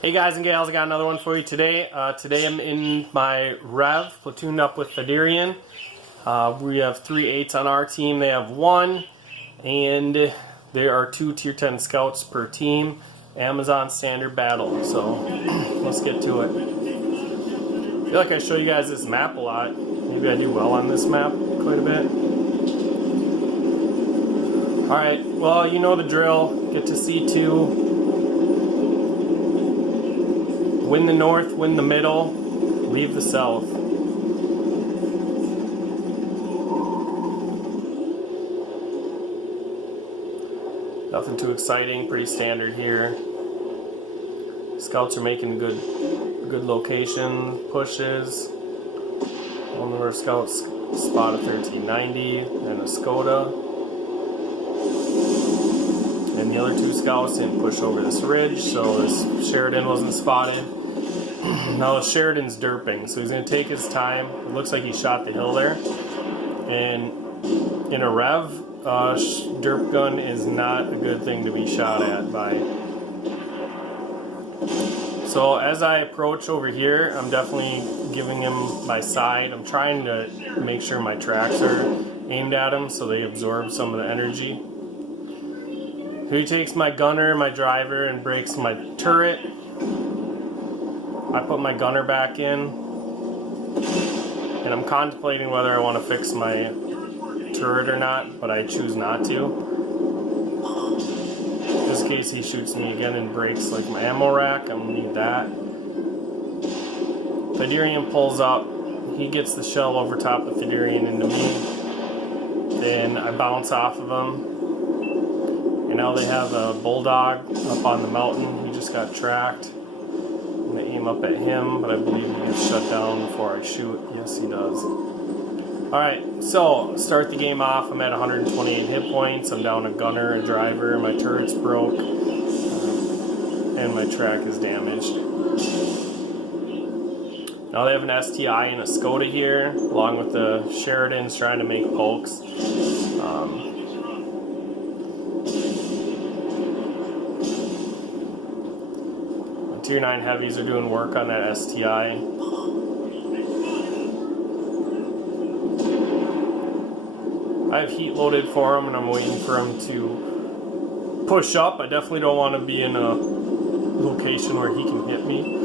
Hey guys and gals, I got another one for you today. Today I'm in my Rev, platooned up with Thaddeurian. We have 3 8s on our team, they have 1, and there are 2 Tier 10 scouts per team. Amazon standard battle, so let's get to it. I feel like I show you guys this map a lot. Maybe I do well on this map quite a bit. Alright, well you know the drill. Get to C2. Win the north, win the middle, leave the south. Nothing too exciting, pretty standard here. Scouts are making good location pushes. One of our scouts spot a 1390 and a Skoda. And the other 2 scouts didn't push over this ridge, so this Sheridan wasn't spotted. Now Sheridan's derping, so he's going to take his time. It looks like he shot the hill there. And in a Rev, derp gun is not a good thing to be shot at by. So as I approach over here, I'm definitely giving him my side. I'm trying to make sure my tracks are aimed at him so they absorb some of the energy. He takes my gunner, my driver, and breaks my turret. I put my gunner back in, and I'm contemplating whether I want to fix my turret or not, but I choose not to. In this case, he shoots me again and breaks like my ammo rack. I'm gonna need that. Thaddeurian pulls up. He gets the shell over top of Thaddeurian into me. Then I bounce off of him. And now they have a bulldog up on the mountain. He just got tracked. I'm going to aim up at him, but I believe he gets shut down before I shoot. Yes, he does. Alright, so start the game off. I'm at 128 hit points. I'm down a gunner, a driver. My turret's broke. And my track is damaged. Now they have an STI and a Skoda here, along with the Sheridans trying to make pokes. Tier 9 heavies are doing work on that STI. I have heat loaded for him and I'm waiting for him to push up. I definitely don't want to be in a location where he can hit me.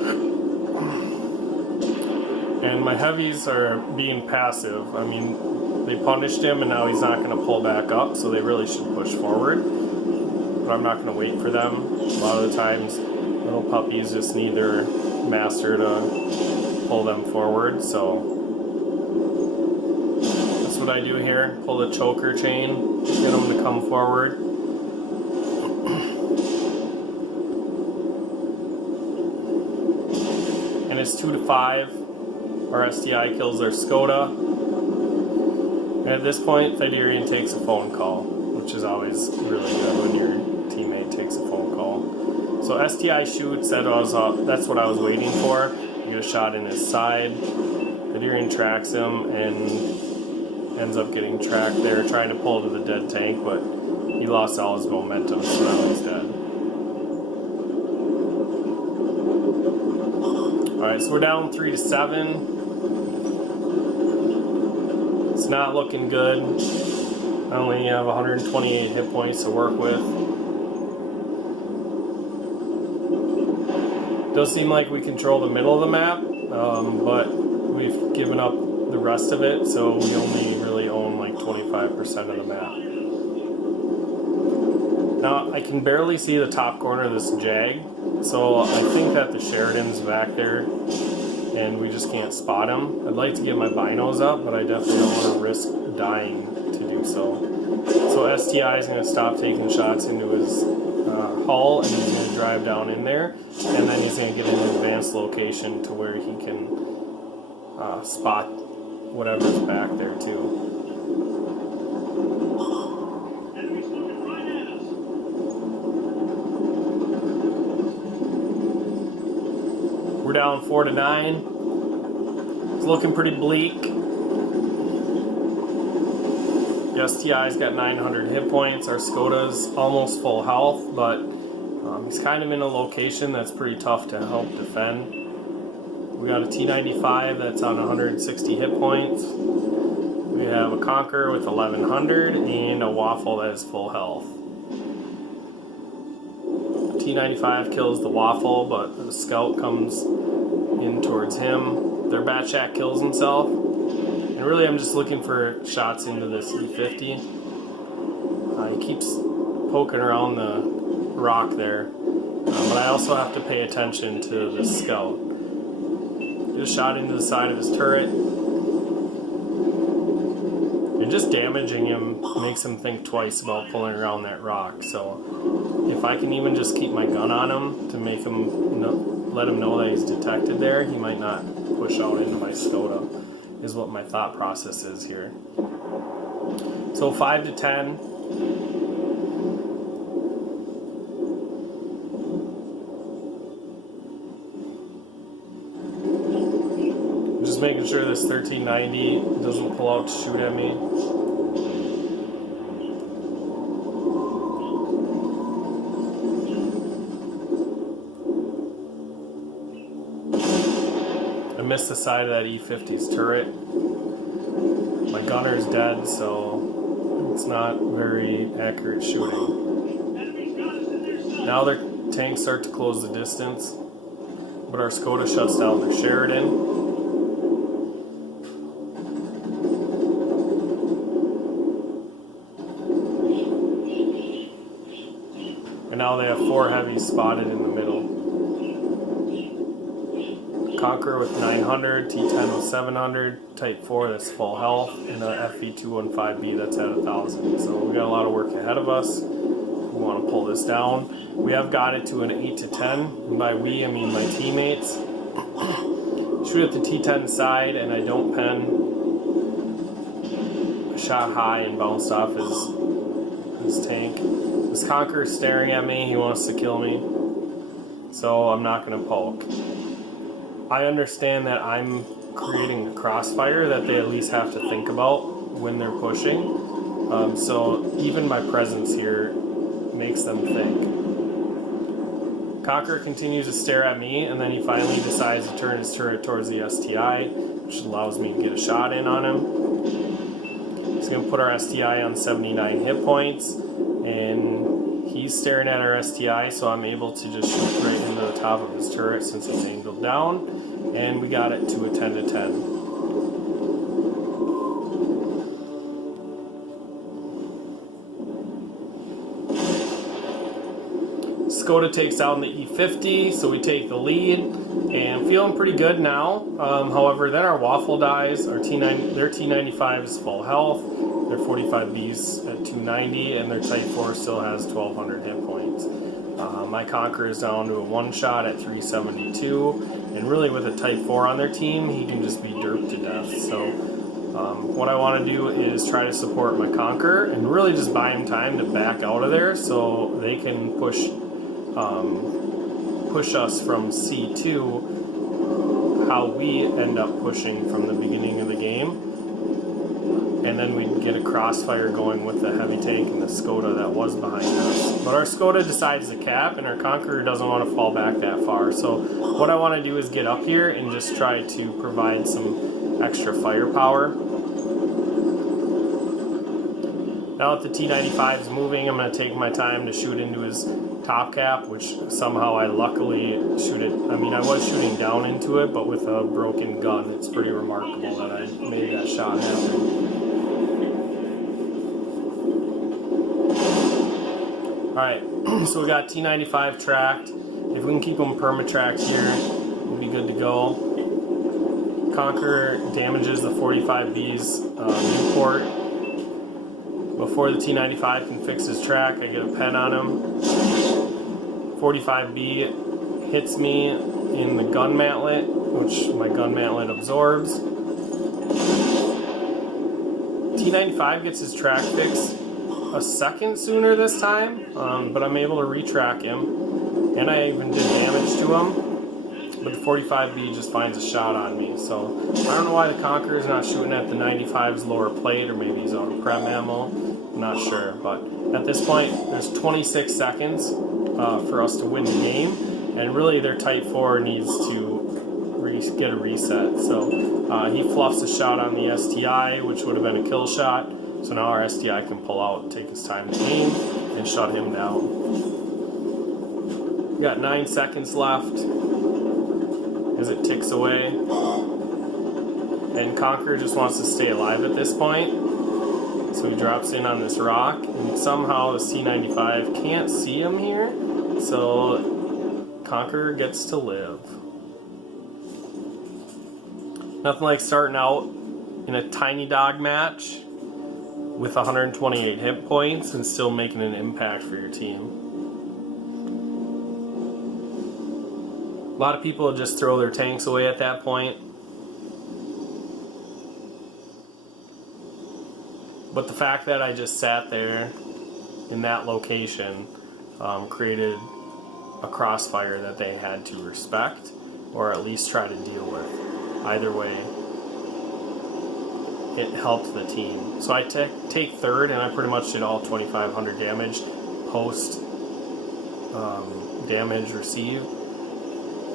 And my heavies are being passive. I mean, they punished him and now he's not going to pull back up, so they really should push forward. But I'm not going to wait for them. A lot of the times, little puppies just need their master to pull them forward, so that's what I do here. Pull the choker chain, get them to come forward. And it's 2 to 5. Our STI kills our Skoda. And at this point, Thaddeurian takes a phone call, which is always really good when your teammate takes a phone call. So STI shoots, that's what I was waiting for. I get a shot in his side. Thaddeurian tracks him and ends up getting tracked there, trying to pull to the dead tank, but he lost all his momentum, so now he's dead. Alright, so we're down 3 to 7. It's not looking good. I only have 128 hit points to work with. Does seem like we control the middle of the map, but we've given up the rest of it, so we only really own like 25% of the map. Now, I can barely see the top corner of this Jag, so I think that the Sheridan's back there, and we just can't spot him. I'd like to get my binos up, but I definitely don't want to risk dying to do so. So STI is going to stop taking shots into his hull, and he's going to drive down in there, and then he's going to get in an advanced location to where he can spot whatever's back there too. We're down 4 to 9. It's looking pretty bleak. The STI's got 900 hit points. Our Skoda's almost full health, but He's kind of in a location that's pretty tough to help defend. We got a T95 that's on 160 hit points. We have a Conqueror with 1100 and a Waffle that is full health. T95 kills the Waffle, but the Scout comes in towards him. Their Batchat kills himself. And really I'm just looking for shots into this E50. He keeps poking around the rock there. But I also have to pay attention to the Scout. Get a shot into the side of his turret. And just damaging him makes him think twice about pulling around that rock. So if I can even just keep my gun on him to make him let him know that he's detected there, he might not push out into my Skoda, is what my thought process is here. So 5 to 10. Just making sure this 1390 doesn't pull out to shoot at me. I missed the side of that E50's turret. My gunner's dead, so it's not very accurate shooting. Now their tanks start to close the distance, but our Skoda shuts down their Sheridan. And now they have 4 heavies spotted in the middle. Conqueror with 900, T10 with 700, Type 4 that's full health, and a FV215B that's at 1000. So we got a lot of work ahead of us. We want to pull this down. We have got it to an 8 to 10. And by we, I mean my teammates. Shoot at the T10 side, and I don't pen. I shot high and bounced off his tank. This Conqueror's staring at me. He wants to kill me. So I'm not going to poke. I understand that I'm creating a crossfire that they at least have to think about when they're pushing. So even my presence here makes them think. Conqueror continues to stare at me, and then he finally decides to turn his turret towards the STI, which allows me to get a shot in on him. He's going to put our STI on 79 hit points, and he's staring at our STI, so I'm able to just shoot right into the top of his turret since it's angled down, and we got it to a 10 to 10. Skoda takes down the E50, so we take the lead, and feeling pretty good now. However, then our Waffle dies. Their T95 is full health. Their 45B's at 290, and their Type 4 still has 1200 hit points. My Conqueror is down to a 1-shot at 372, and really with a Type 4 on their team, he can just be derped to death. So what I want to do is try to support my Conqueror and really just buy him time to back out of there so they can push us from C2 how we end up pushing from the beginning of the game. And then we get a crossfire going with the heavy tank and the Skoda that was behind us. But our Skoda decides to cap, and our Conqueror doesn't want to fall back that far. So what I want to do is get up here and just try to provide some extra firepower. Now that the T95 is moving, I'm going to take my time to shoot into his top cap, which somehow I luckily shoot it. I mean, I was shooting down into it, but with a broken gun, it's pretty remarkable that I made that shot happen. Alright, so we got T95 tracked. If we can keep them perma-tracked here, we'll be good to go. Conqueror damages the 45B's Newport. Before the T95 can fix his track, I get a pen on him. 45B hits me in the gun mantlet, which my gun mantlet absorbs. T95 gets his track fixed a second sooner this time, but I'm able to retrack him, and I even did damage to him, but the 45B just finds a shot on me. So I don't know why the Conqueror is not shooting at the 95's lower plate, or maybe he's out of prep ammo, I'm not sure. But at this point, there's 26 seconds, for us to win the game. And really, their tight four needs to get a reset. So he fluffs a shot on the STI, which would have been a kill shot. So now our STI can pull out, take his time to aim, and shut him down. We got 9 seconds left as it ticks away. And Conqueror just wants to stay alive at this point. So he drops in on this rock, and somehow the C95 can't see him here. So Conqueror gets to live. Nothing like starting out in a tiny dog match with 128 hit points and still making an impact for your team. A lot of people just throw their tanks away at that point. But the fact that I just sat there in that location created a crossfire that they had to respect, or at least try to deal with. Either way, it helped the team. So I take third, and I pretty much did all 2,500 damage post damage received.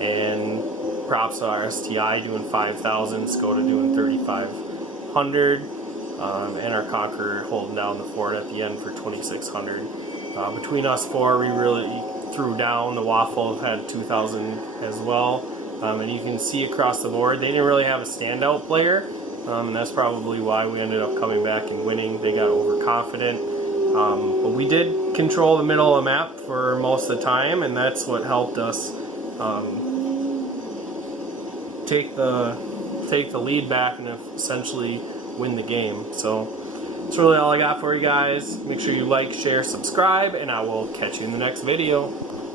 And props to our STI doing 5,000, Skoda doing 3,500, and our Conqueror holding down the fort at the end for 2,600. Between us four, we really threw down. The Waffle had 2,000 as well. And you can see across the board, they didn't really have a standout player, and that's probably why we ended up coming back and winning. They got overconfident, but we did control the middle of the map for most of the time, and that's what helped us take the lead back and essentially win the game. So that's really all I got for you guys. Make sure you like, share, subscribe, and I will catch you in the next video.